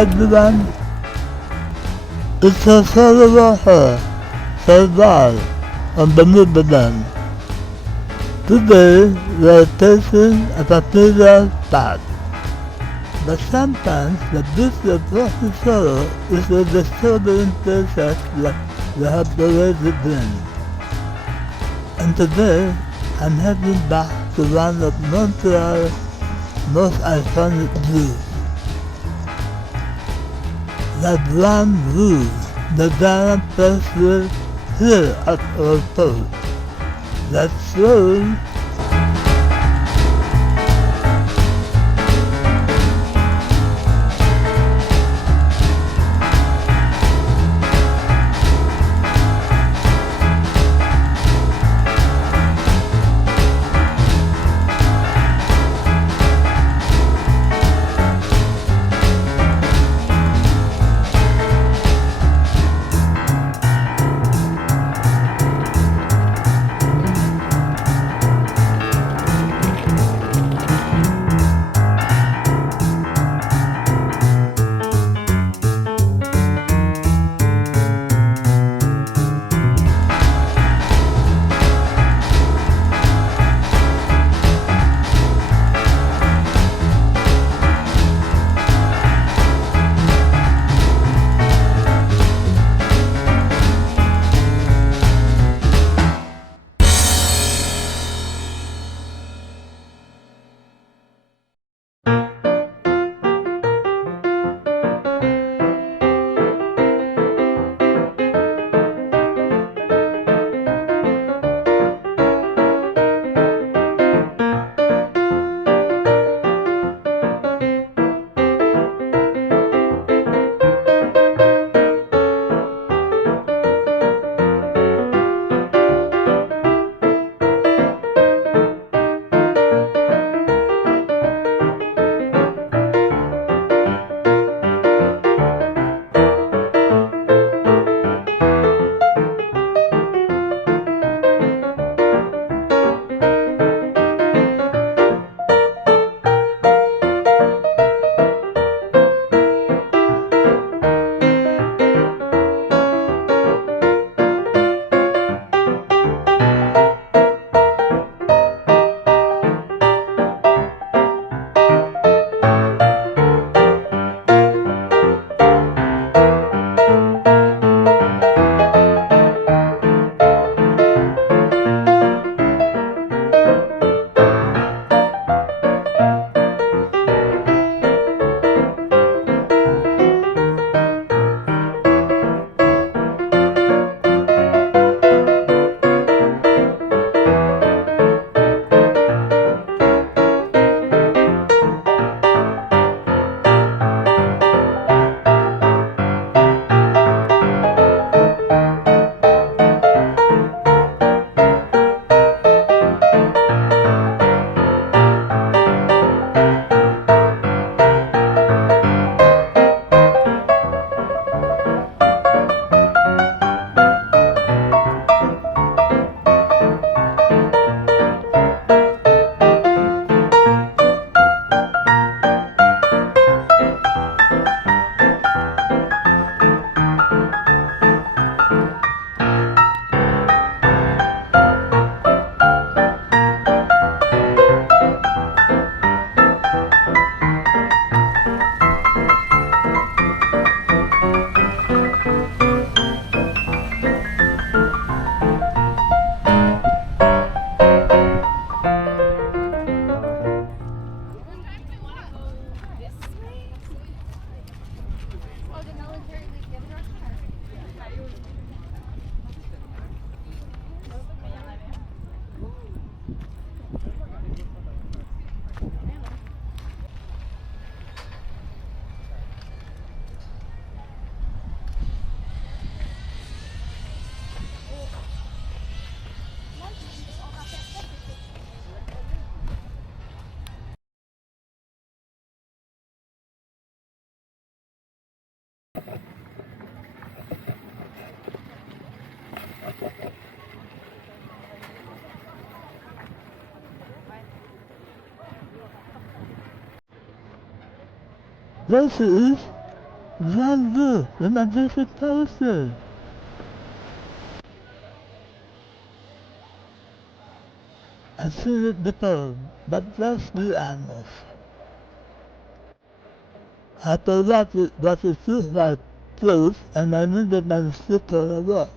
everyone. It's a solo her, survive on the Midland. Today we are tasting a familiar spot, but sometimes the beauty of walking solo is the disturbing places that we have already been. And today I'm heading back to one of Montreal's most iconic views, the Grande Roue, the giant festival here at our post. Let's go! This is Grande Roue de Montréal. I've seen it before, but let's be honest. I forgot it, but it feels like truth, and I needed my sister a lot.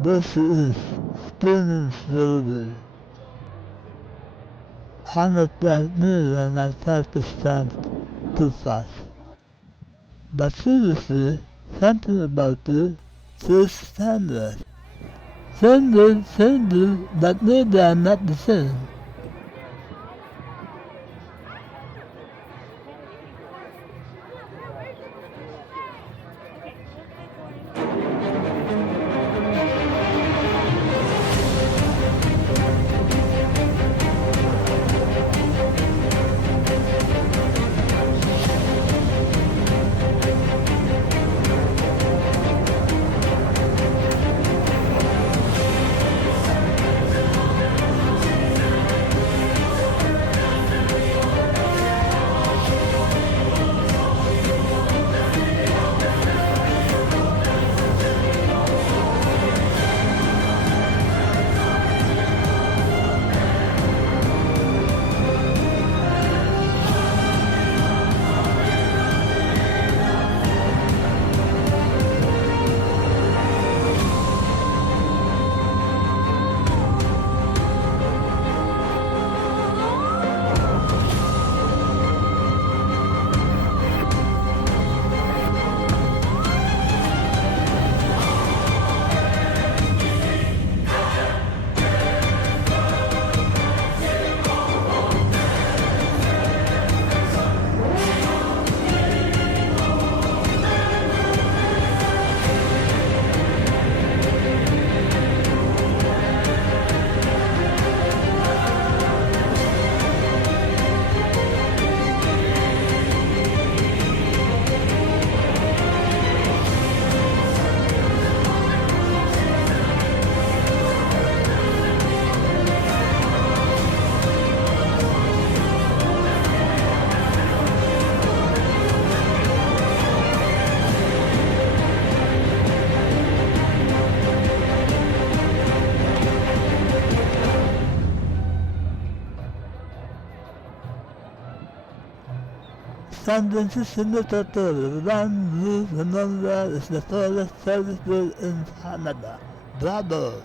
This is spinning slowly. Almost like me when I try to stand too fast. But seriously, something about it feels standard. Standard, but maybe I'm not the same. 126 meters tall, the Grande Roue de Montréal is the tallest Ferris wheel in Canada. Bravo!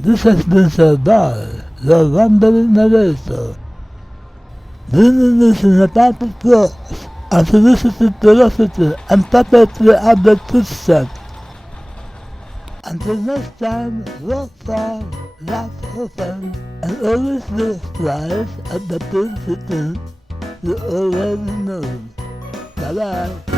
This has been said by the wandering narrator, bringing this in a type of thoughts and solicited curiosity and puppetry at the footsteps. Until next time, walk far, laugh often, and always look twice at the principles you already know. Bye bye.